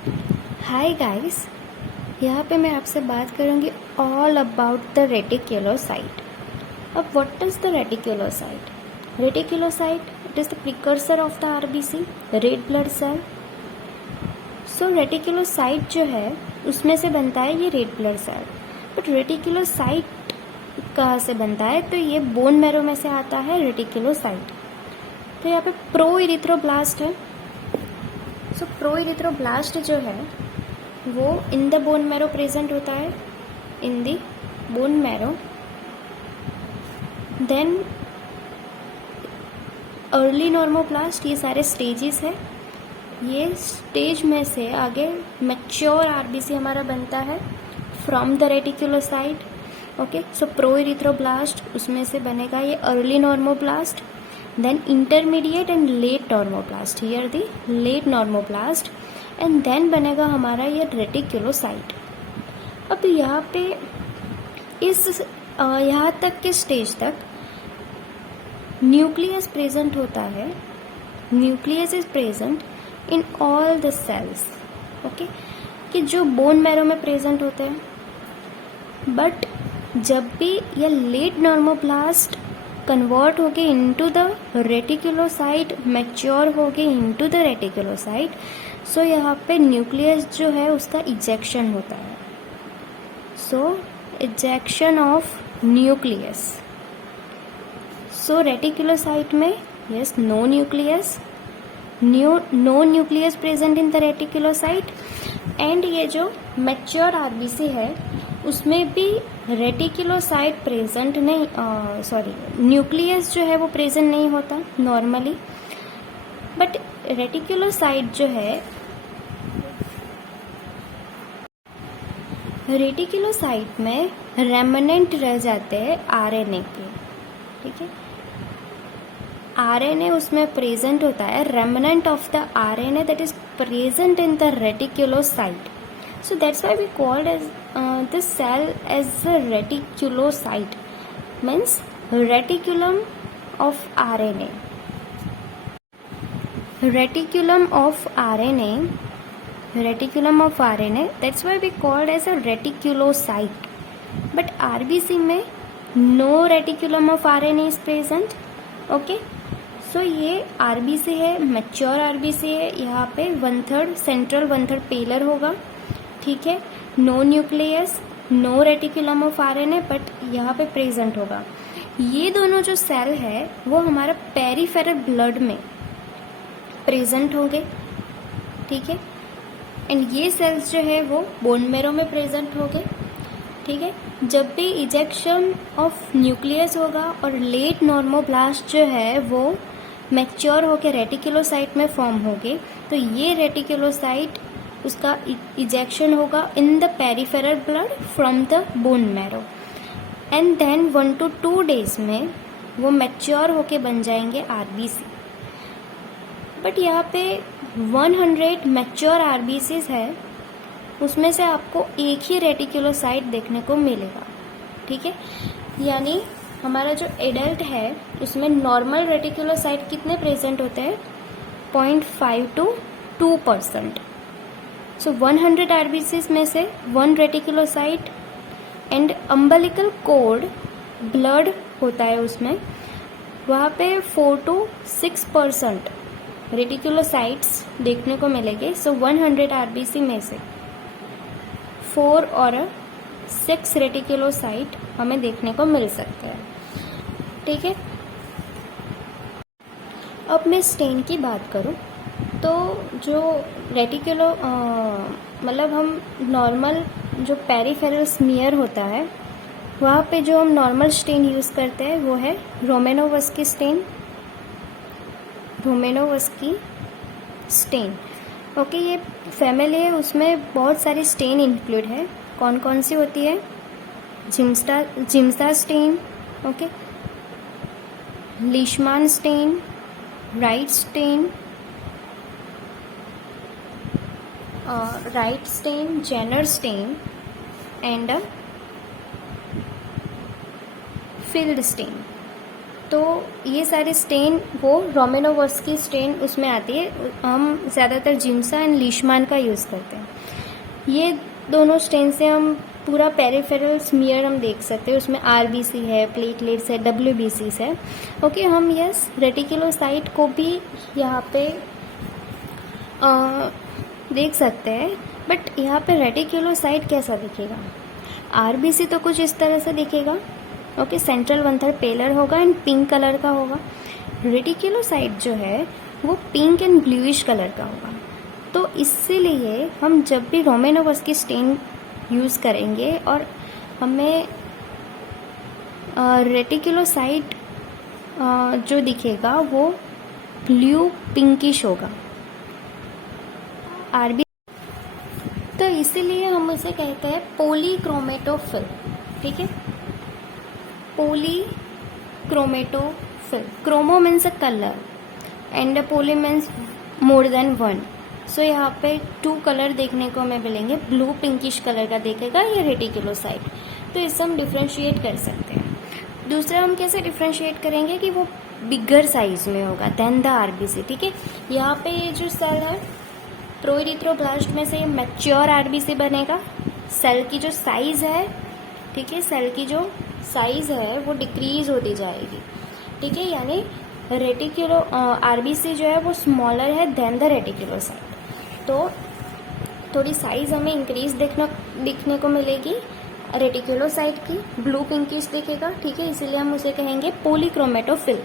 Hi guys, यहाँ पे मैं आपसे बात करूँगी ऑल अबाउट द रेटिक्युलोसाइट। अब what is the reticulocyte? Reticulocyte, it is the precursor of the RBC, red blood cell. So reticulocyte जो है उसमें से बनता है ये red blood cell. But reticulocyte कहाँ से बनता है? तो ये बोन मैरो में से आता है रेटिक्युलोसाइट। तो यहाँ पे प्रो इरिथ्रोब्लास्ट है। सो प्रो इरिथ्रोब्लास्ट जो है वो इन द बोन मैरो प्रेजेंट होता है, इन दी बोन मैरो। देन अर्ली नॉर्मोप्लास्ट, ये सारे स्टेजेस है। ये स्टेज में से आगे मैच्योर आरबीसी हमारा बनता है from the reticulocyte. Okay, so pro erythroblast उसमें से बनेगा ये early normoblast, then intermediate and late normoblast, here the late normoblast, and then बनेगा हमारा ये रेटिक्युलोसाइट। अब यहाँ पे इस यहाँ तक के स्टेज तक न्यूक्लियस प्रेजेंट होता है। Nucleus is present in all the cells, okay, कि जो बोन मैरो में प्रेजेंट होते हैं। बट जब भी ये लेट नॉर्मोप्लास्ट कन्वर्ट होके इनटू द रेटिक्युलोसाइट, मैच्योर होके इनटू द रेटिक्युलोसाइट, सो यहाँ पे न्यूक्लियस जो है उसका इजेक्शन होता है। So ejection of nucleus. So reticulocyte में yes no nucleus, no nucleus present in the reticulocyte. And ये जो मैच्योर आरबीसी है उसमें भी रेटिक्युलोसाइट प्रेजेंट नहीं, न्यूक्लियस जो है वो प्रेजेंट नहीं होता नॉर्मली। बट रेटिक्युलोसाइट जो है, रेटिक्युलोसाइट में रेमनेंट रह जाते हैं आरएनए के, ठीक है। आरएनए उसमें प्रेजेंट होता है, remnant of the RNA that is present in the reticulocyte. So that's why we called as this cell as the reticulocyte, means reticulum of RNA. Reticulum of RNA, reticulum of RNA. That's why we called as a reticulocyte. But RBC में no reticulum of RNA is present. Okay. So ये RBC है, mature RBC है। यहाँ पे 1/3 central 1/3 पेलर होगा, ठीक है। No nucleus, no reticulum of RNA, but यहाँ पे प्रेजेंट होगा। ये दोनों जो सेल है वो हमारा पेरिफेरल ब्लड में प्रेजेंट होंगे, ठीक है। एंड ये सेल्स जो है वो बोन मैरो में प्रेजेंट होंगे, ठीक है। जब भी इजेक्शन ऑफ न्यूक्लियस होगा और लेट नॉर्मोब्लास्ट जो है वो मैच्योर होकर रेटिकुलोसाइट में फॉर्म होंगे, तो ये रेटिकुलोसाइट उसका इजेक्शन होगा in the peripheral blood from the bone marrow, and then 1 to 2 days में वो मैच्योर होके बन जाएंगे आरबीसी। बट यहाँ पे 100 मैच्योर आरबीसीज है, उसमें से आपको एक ही रेटिकुलोसाइट देखने को मिलेगा, ठीक है। यानी हमारा जो एडल्ट है उसमें नॉर्मल रेटिकुलोसाइट कितने प्रेजेंट होते हैं? 0.5 to 2%। सो 100 आरबीसीज में से 1 reticulocyte and umbilical code blood होता है उसमें, वहाँ पे 4 to 6% रेटिकुलोसाइट्स देखने को मिलेंगे। सो 100 आरबीसी में से 4 और 6 रेटिकुलोसाइट हमें देखने को मिल सकते हैं, ठीक है। अब मैं स्टेन की बात करूँ तो जो रेटिकुलो मतलब हम नॉर्मल जो पेरिफेरल स्मीयर होता है वहाँ पे जो हम नॉर्मल स्टेन यूज़ करते हैं वो है रोमेनोवस्की स्टेन, रोमेनोवस्की स्टेन। ओके, ये फैमिली है, उसमें बहुत सारी स्टेन इंक्लूड है। कौन कौन सी होती है? Giemsa stain, okay, Leishman stain, Wright stain, Wright stain, Jenner stain and Field stain. तो ये सारे स्टेन वो रोमेनोवस्की स्टेन उसमें आती है। हम ज़्यादातर जिम्सा एंड लीशमान का यूज़ करते हैं। ये दोनों स्टेन से हम पूरा पेरिफेरल स्मीयर हम देख सकते हैं। उसमें आरबीसी है, प्लेटलेट्स है, डब्ल्यूबीसीस है। ओके, हम यस रेटिकुलोसाइट को भी यहाँ पे देख सकते हैं, बट यहाँ पे रेटिकुलोसाइट कैसा दिखेगा? आरबीसी तो कुछ इस तरह से दिखेगा। ओके, सेंट्रल 1/3 पेलर होगा एंड पिंक कलर का होगा। रेटिकुलोसाइट जो है वो पिंक एंड ब्लूइश कलर का होगा। तो इसीलिए हम जब भी रोमेनोवस्की स्टेन यूज़ करेंगे और हमें रेटिकुलोसाइट जो दिखेगा वो ब्लू पिंकिश होगा। आरबी तो इसीलिए हम उसे कहते हैं पॉलीक्रोमेटोफिल। ठीक है, polychromatophil. Chromo means a colour and poly means more than one. So यहाँ पे 2 कलर देखने को हमें मिलेंगे। ब्लू पिंकिश कलर का देखेगा ये रेटिकुलोसाइट। तो इससे हम डिफ्रेंशिएट कर सकते हैं। दूसरा हम कैसे डिफ्रेंशिएट करेंगे कि वो बिगर साइज में होगा देन द आरबीसी। ठीक है, यहाँ पे ये जो सेल है प्रोइरिथ्रोब्लास्ट में से ये मैच्योर आरबीसी बनेगा। सेल की जो साइज है, ठीक है, सेल की जो साइज है वो डिक्रीज होती जाएगी। ठीक है, यानी रेटिकुलो आरबीसी जो है वो स्मॉलर है देन द रेटिकुलोसाइट। तो थोड़ी साइज हमें इंक्रीज दिखने को मिलेगी रेटिकुलोसाइट की। ब्लू पिंकिश दिखेगा। ठीक है, इसीलिए हम उसे कहेंगे पॉलीक्रोमेटोफिल।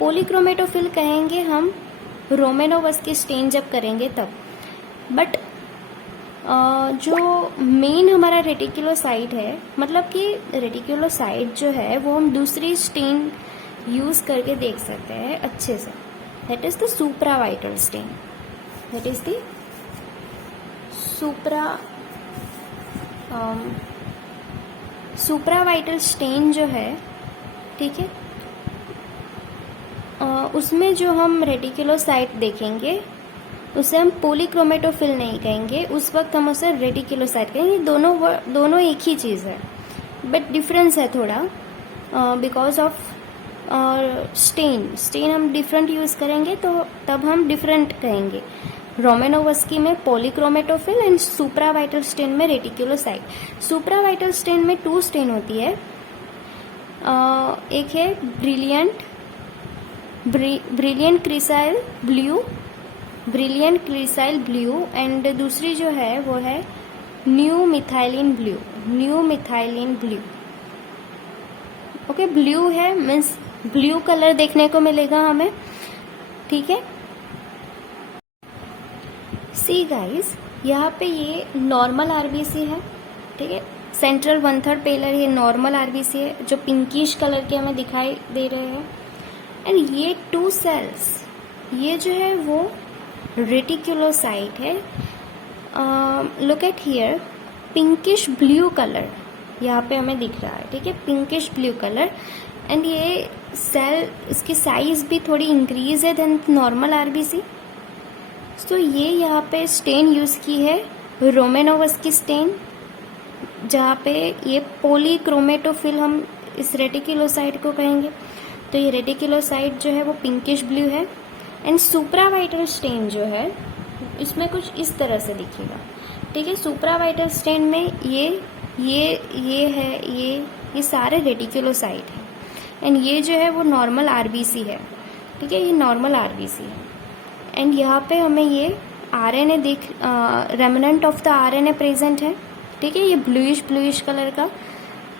पॉलीक्रोमेटोफिल कहेंगे हम रोमेनोवस्की स्टेन जब करेंगे तब। बट जो मेन हमारा रेटिकुलोसाइट है, मतलब कि रेटिकुलोसाइट जो है वो हम दूसरी स्टेन यूज़ करके देख सकते हैं अच्छे से। That is the supravital stain. That is the supravital stain जो है, ठीक है, उसमें जो हम रेटिकुलोसाइट देखेंगे उसे हम पॉलीक्रोमेटोफिल नहीं कहेंगे। उस वक्त हम उसे रेटिकुलोसाइट कहेंगे। दोनों एक ही चीज़ है, बट डिफरेंस है थोड़ा बिकॉज ऑफ स्टेन हम डिफरेंट यूज़ करेंगे तो तब हम डिफरेंट कहेंगे। रोमेनोवस्की में पॉलीक्रोमेटोफिल एंड सुप्रावाइटल स्टेन में रेटिकुलोसाइट। सुप्रावाइटल स्टेन में 2 स्टेन होती है। एक है ब्रिलियंट क्रिसाइल ब्लू एंड दूसरी जो है वो है new methylene blue. Okay, blue है मीन्स ब्लू कलर देखने को मिलेगा हमें। ठीक है, सी गाइस, यहाँ पे ये नॉर्मल आरबीसी है। ठीक है, सेंट्रल 1/3 पेलर ये नॉर्मल आरबीसी है जो पिंकिश कलर के हमें दिखाई दे रहे हैं। एंड ये 2 सेल्स, ये जो है वो रेटिकुलोसाइट है। Look at here, pinkish blue colour यहाँ पे हमें दिख रहा है। ठीक है, पिंकिश ब्लू कलर। एंड ये सेल, इसकी साइज भी थोड़ी इंक्रीज है देन नॉर्मल आरबीसी। सो ये यहाँ पे स्टेन यूज़ की है रोमेनोवस्की स्टेन, जहाँ पे ये पॉलीक्रोमेटोफिल हम इस रेटिकुलोसाइट को कहेंगे। तो ये रेटिकुलोसाइट जो है वो पिंकिश ब्लू है। एंड सुप्रावाइटल स्टेन जो है इसमें कुछ इस तरह से दिखेगा। ठीक है, सुप्रावाइटल स्टेन में ये है, ये सारे रेटिकुलोसाइट है। एंड ये जो है वो नॉर्मल आरबीसी है। ठीक है, ये नॉर्मल आरबीसी है। एंड यहाँ पे हमें ये RNA remnant of the RNA present है। ठीक है, ये ब्लूइश कलर का।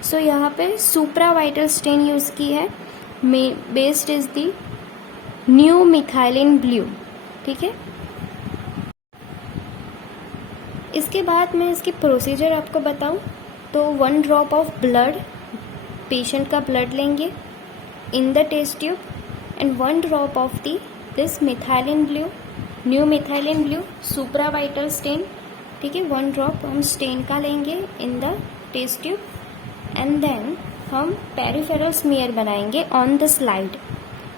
सो यहाँ पे सुप्रावाइटल स्टेन यूज़ की है। Based is the new methylene blue. ठीक है, इसके बाद मैं इसकी प्रोसीजर आपको बताऊं तो 1 ड्रॉप ऑफ ब्लड, पेशेंट का ब्लड लेंगे in the test tube and 1 drop of this methylene blue, new methylene blue supravital stain. ठीक है, 1 ड्रॉप हम स्टेन का लेंगे in the test tube and then हम पेरिफेरल स्मीयर बनाएंगे on the slide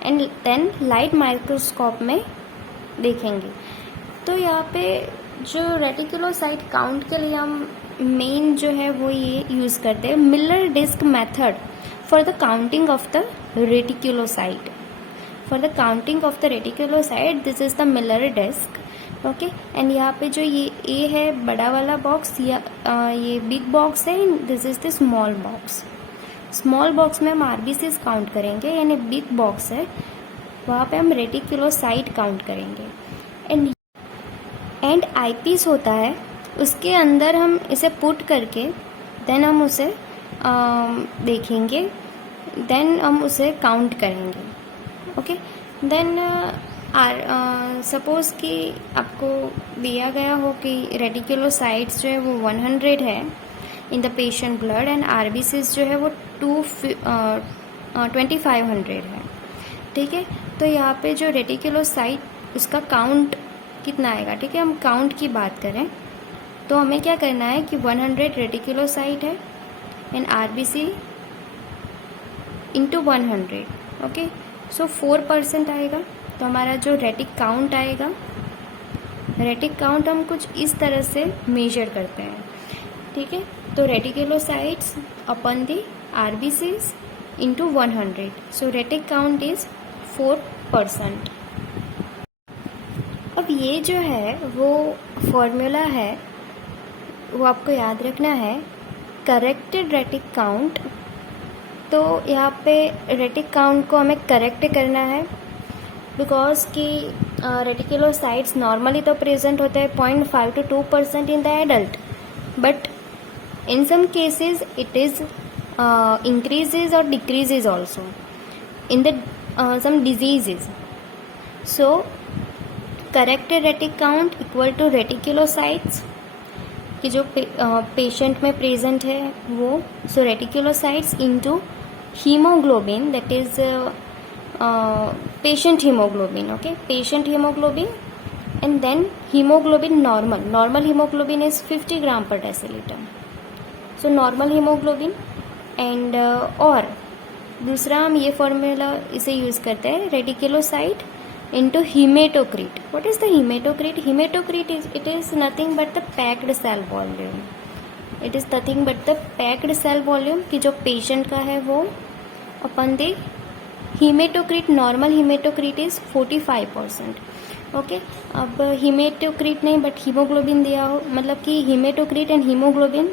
and then light microscope में देखेंगे। तो यहाँ पे जो रेटिकुलोसाइट काउंट के लिए हम मेन जो है वो ये यूज़ करते हैं Miller disc method for the counting of the reticulocyte. For the counting of the reticulocyte, this is the Miller disk. Okay and यहाँ पे जो ये ए है बड़ा वाला बॉक्स या ये बिग बॉक्स है, this is the small box. Small box में हम आरबीसीज काउंट करेंगे, यानी बिग बॉक्स है वहाँ पे हम रेटिकुलोसाइट काउंट करेंगे. एंड आईपीस होता है, उसके अंदर हम इसे पुट करके देन हम उसे देखेंगे, देन हम उसे काउंट करेंगे. ओके देन सपोज कि आपको दिया गया हो कि रेटिकुलोसाइट्स जो है वो 100 है in the patient blood and RBCs जो है वो 2500 है. ठीक है, तो यहाँ पे जो रेटिकुलोसाइट उसका काउंट कितना आएगा. ठीक है, हम काउंट की बात करें तो हमें क्या करना है कि 100 रेटिकुलोसाइट है and RBC into 100. Okay so 4% आएगा. तो हमारा जो रेटिक काउंट आएगा, रेटिक काउंट हम कुछ इस तरह से मेजर करते हैं. ठीक है, तो reticulocytes upon the RBCs into 100. So retic count is 4%. अब ये जो है वो फॉर्मूला है, वो आपको याद रखना है. करेक्टेड रेटिक काउंट, तो यहाँ पे रेटिक काउंट को हमें करेक्ट करना है बिकॉज कि रेटिकुलोसाइट्स नॉर्मली तो प्रेजेंट होते हैं 0.5 to 2% in the adult, but in some cases it is increases और decreases also in the some diseases. So corrected retic count equal to reticulocytes कि जो पेशेंट में प्रेजेंट है वो. So reticulocytes into haemoglobin, that is patient hemoglobin. Okay, patient hemoglobin and then hemoglobin normal hemoglobin is 50 gram per deciliter. So normal hemoglobin and और दूसरा हम ये formula इसे यूज करते हैं, reticulocyte into hematocrit. What is the hematocrit? Hematocrit is, it is nothing but the packed cell volume. It is nothing but the packed cell volume कि जो patient का है वो अपन दे. Haematocrit, normal haematocrit is 45%. Okay, अब haematocrit नहीं but haemoglobin दिया हो, मतलब कि हीमेटोक्रिट एंड हीमोग्लोबिन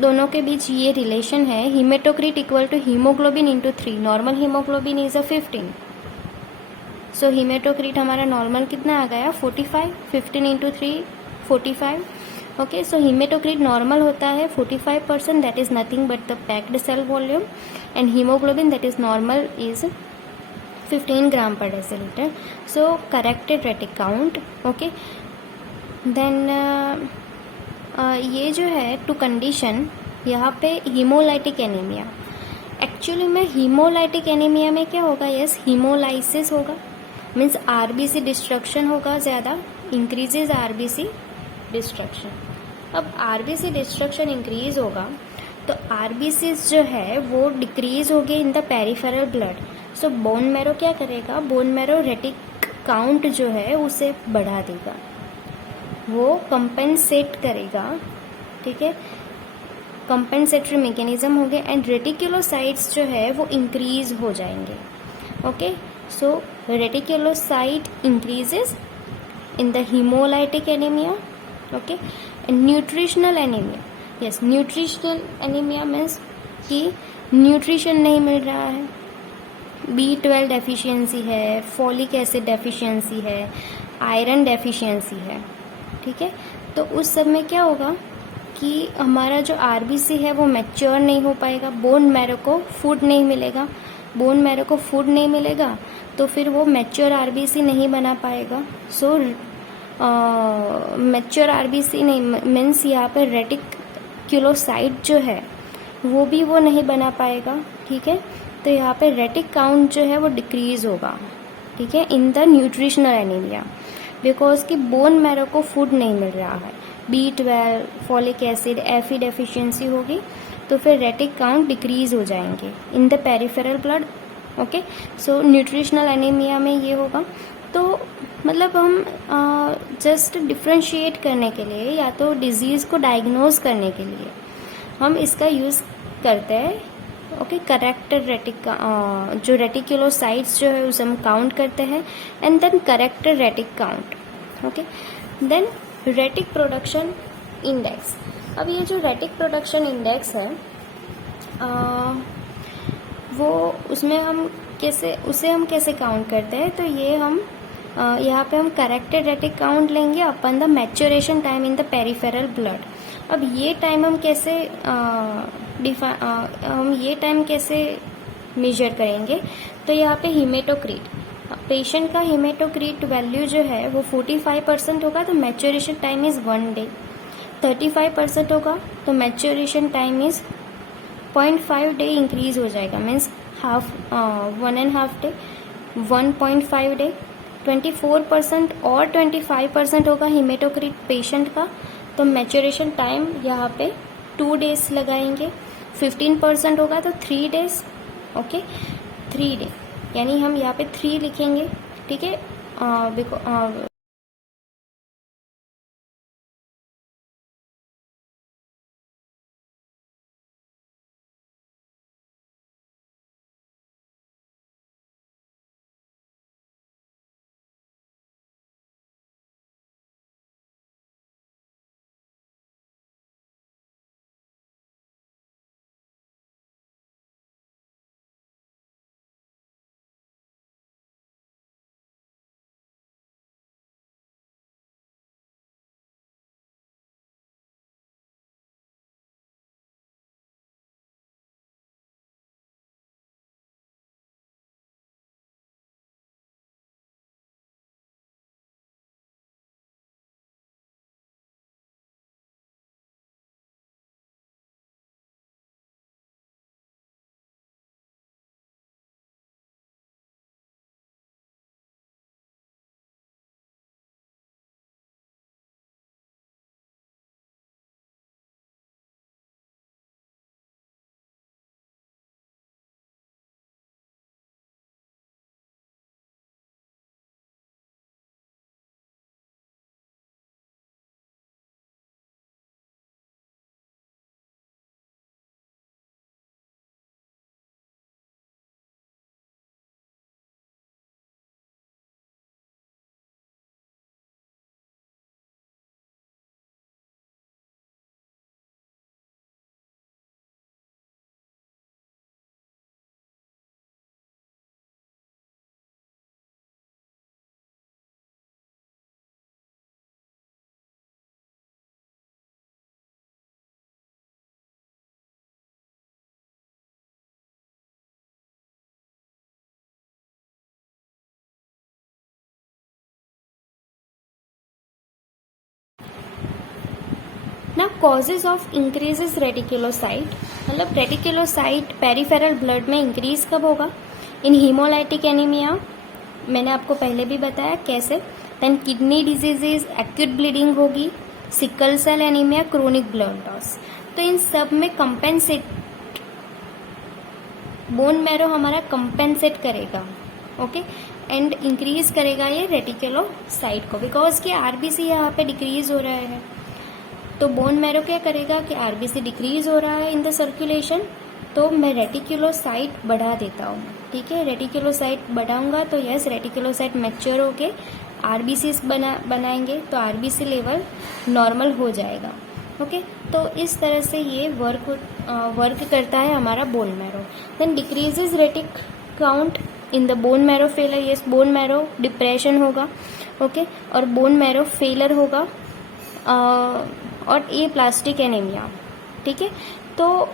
दोनों के बीच ये रिलेशन है. Haematocrit equal to haemoglobin into 3. Normal haemoglobin is a 15. So haematocrit हमारा नॉर्मल कितना आ गया 45. 15 into 3 45. Okay, so haematocrit normal होता है 45%, that is nothing but the packed cell volume, and haemoglobin that is normal is 15 gram per decilitre. So corrected retic count. Okay then ये जो है two condition यहाँ पे हीमोलाइटिक एनीमिया. एक्चुअली में haemolytic anaemia में क्या होगा, यस हीमोलाइसिस होगा, मीन्स आरबीसी डिस्ट्रक्शन होगा ज़्यादा, इंक्रीजेज आरबीसी डिस्ट्रक्शन. अब आरबीसी डिस्ट्रक्शन इंक्रीज होगा तो आरबीसीज जो है वो डिक्रीज होगी इन the peripheral blood. So bone marrow क्या करेगा, बोन मैरो रेटिक काउंट जो है उसे बढ़ा देगा, वो कंपेंसेट करेगा. ठीक है, कंपेंसेटरी मैकेनिज्म हो गया एंड रेटिकुलोसाइट्स जो है वो इंक्रीज हो जाएंगे. Okay, so reticulocyte increases in the haemolytic anaemia. Okay, nutritional anaemia, yes nutritional anaemia means कि न्यूट्रिशन नहीं मिल रहा है, B12 डेफिशिएंसी है, फॉलिक एसिड डेफिशिएंसी है, आयरन डेफिशिएंसी है. ठीक है, तो उस सब में क्या होगा कि हमारा जो आरबीसी है वो मैच्योर नहीं हो पाएगा, बोन मैरो को फूड नहीं मिलेगा. बोन मैरो को फूड नहीं मिलेगा तो फिर वो मैच्योर आरबीसी नहीं बना पाएगा. सो मैच्योर आरबीसी नहीं मीन्स यहाँ पर रेटिकुलोसाइट जो है वो भी वो नहीं बना पाएगा. ठीक है, तो यहाँ पे रेटिक काउंट जो है वो डिक्रीज होगा. ठीक है, in the nutritional anaemia because कि बोन मैरो को फूड नहीं मिल रहा है, B12 फॉलिक एसिड एफी डेफिशिएंसी होगी तो फिर रेटिक काउंट डिक्रीज हो जाएंगे इन the peripheral blood. Okay, so nutritional anaemia में ये होगा. तो मतलब हम जस्ट डिफ्रेंशिएट करने के लिए या तो डिजीज़ को डायग्नोज करने के लिए हम इसका यूज़ करते हैं. ओके, करेक्ट जो रेटिकुलोसाइट्स जो है उसे हम काउंट करते हैं, and then correct retic count. Okay, then retic production index. अब ये जो रेटिक प्रोडक्शन इंडेक्स है वो उसमें हम कैसे काउंट करते हैं, तो ये हम यहाँ पे हम करेक्टेड रेटिक काउंट लेंगे upon the maturation time in the peripheral blood. अब ये टाइम हम कैसे मेजर करेंगे, तो यहाँ पे हीमेटोक्रीट, पेशेंट का हीमेटोक्रीट वैल्यू जो है वो 45% होगा तो मैच्योरेशन टाइम इज 1 डे. 35% होगा तो maturation time is 0.5 day increase हो जाएगा, मीन्स 1.5 डे, 1.5 डे. 24% और 25% होगा हीमेटोक्रीट पेशेंट का, तो मैच्योरेशन टाइम यहाँ पे 2 डेज लगाएंगे. 15% होगा तो 3 डेज. ओके, 3 डे, यानी हम यहाँ पे 3 लिखेंगे. ठीक है, ना कॉजेज ऑफ इंक्रीजेस रेटिकुलोसाइट, मतलब रेटिकुलोसाइट पेरिफेरल ब्लड में इंक्रीज कब होगा? इन हीमोलाइटिक एनीमिया, मैंने आपको पहले भी बताया कैसे. Then kidney diseases, acute bleeding होगी, sickle cell anaemia, chronic blood loss. तो इन सब में कंपेंसेट बोन मैरो हमारा कंपेंसेट करेगा. ओके, एंड इंक्रीज करेगा ये रेटिकुलोसाइट को, बिकॉज कि आरबीसी यहाँ पे डिक्रीज हो रहा है. तो बोन मैरो क्या करेगा कि आरबीसी डिक्रीज हो रहा है इन द सर्कुलेशन, तो मैं रेटिकुलोसाइट बढ़ा देता हूँ. ठीक है, रेटिकुलोसाइट बढ़ाऊंगा तो यस रेटिकुलोसाइट मैच्योर होके आरबीसी बनाएंगे तो आरबीसी लेवल नॉर्मल हो जाएगा. ओके, तो इस तरह से ये वर्क करता है हमारा bone marrow. Then decreases retic count in the bone marrow failure. Yes, bone marrow depression होगा. ओके, और बोन मैरो फेलर होगा, और ये प्लास्टिक एनीमिया. ठीक है, तो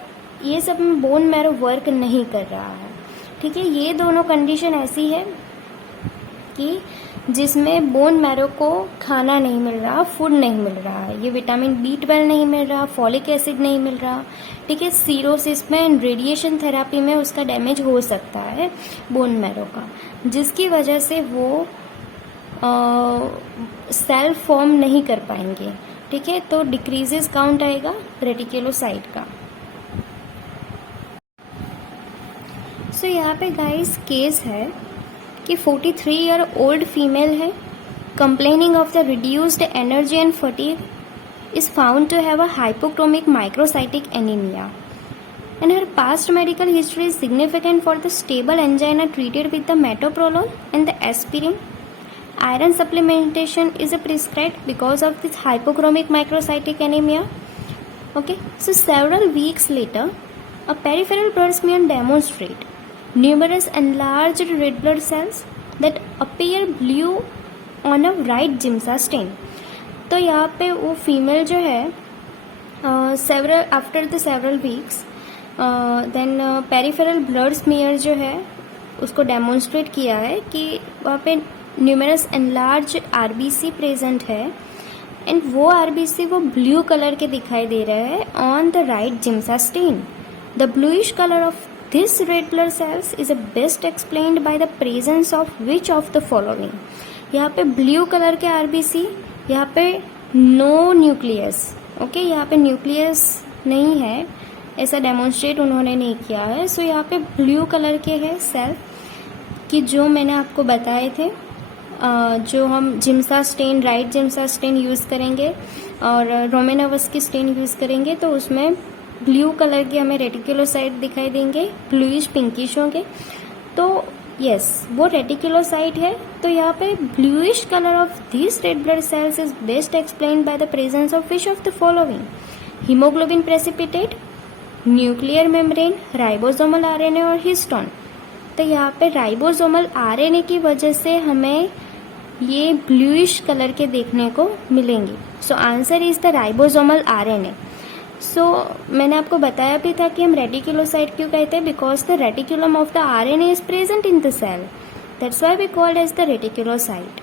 ये सब में बोन मैरो वर्क नहीं कर रहा है. ठीक है, ये दोनों कंडीशन ऐसी है कि जिसमें बोन मैरो को खाना नहीं मिल रहा, फूड नहीं मिल रहा है, ये विटामिन B12 नहीं मिल रहा, फॉलिक एसिड नहीं मिल रहा. ठीक है, सीरोसिस में, रेडिएशन थेरापी में उसका डैमेज हो सकता है बोन मैरो का, जिसकी वजह से वो सेल फॉर्म नहीं कर पाएंगे. ठीक है, तो डिक्रीजेस काउंट आएगा रेटिकुलोसाइट का. सो यहाँ पे गाइस केस है कि 43 ईयर ओल्ड फीमेल है, complaining of the reduced energy and fatigue, is found to have a hypochromic microcytic anaemia. and her past medical history is significant for the stable angina treated with the metoprolol and the aspirin. Iron supplementation is prescribed because of this hypochromic microcytic anemia. Okay, so several weeks later, a peripheral blood smear demonstrate numerous enlarged red blood cells that appear blue on a right Giemsa stain. तो यहाँ पे वो female जो है several weeks then peripheral blood smear जो है उसको demonstrate किया है कि वहाँ पे न्यूमरस एनलार्ज आरबीसी प्रेजेंट है एंड वो आरबीसी वो ब्लू कलर के दिखाई दे रहे हैं on the right Giemsa stain. The bluish colour of this red blood cells is best explained by the presence of which of the following. यहाँ पे ब्लू कलर के आरबीसी, यहाँ पे नो न्यूक्लियस. ओके, यहाँ पे न्यूक्लियस नहीं है, ऐसा डेमोन्स्ट्रेट उन्होंने नहीं किया है. सो यहाँ पे ब्लू कलर के है सेल कि जो मैंने आपको बताए थे, जो हम Giemsa stain, right Giemsa stain use करेंगे और रोमेनोवस की स्टेन यूज़ करेंगे तो उसमें ब्लू कलर के हमें रेटिकुलोसाइट दिखाई देंगे, ब्लूइश पिंकिश होंगे. तो यस, वो रेटिकुलोसाइट है. तो यहाँ पे bluish colour of this red blood cells is best explained by the presence of which of the following: haemoglobin precipitate, nuclear membrane, ribosomal RNA और हिस्टोन. तो यहाँ पे राइबोसोमल आरएनए की वजह से हमें ये ब्लूइश कलर के देखने को मिलेंगे. So answer is the ribosomal RNA. So मैंने आपको बताया भी था कि हम रेटिकुलोसाइट क्यों कहते हैं, because the reticulum of the RNA is present in the cell. That's why we called as the reticulocyte.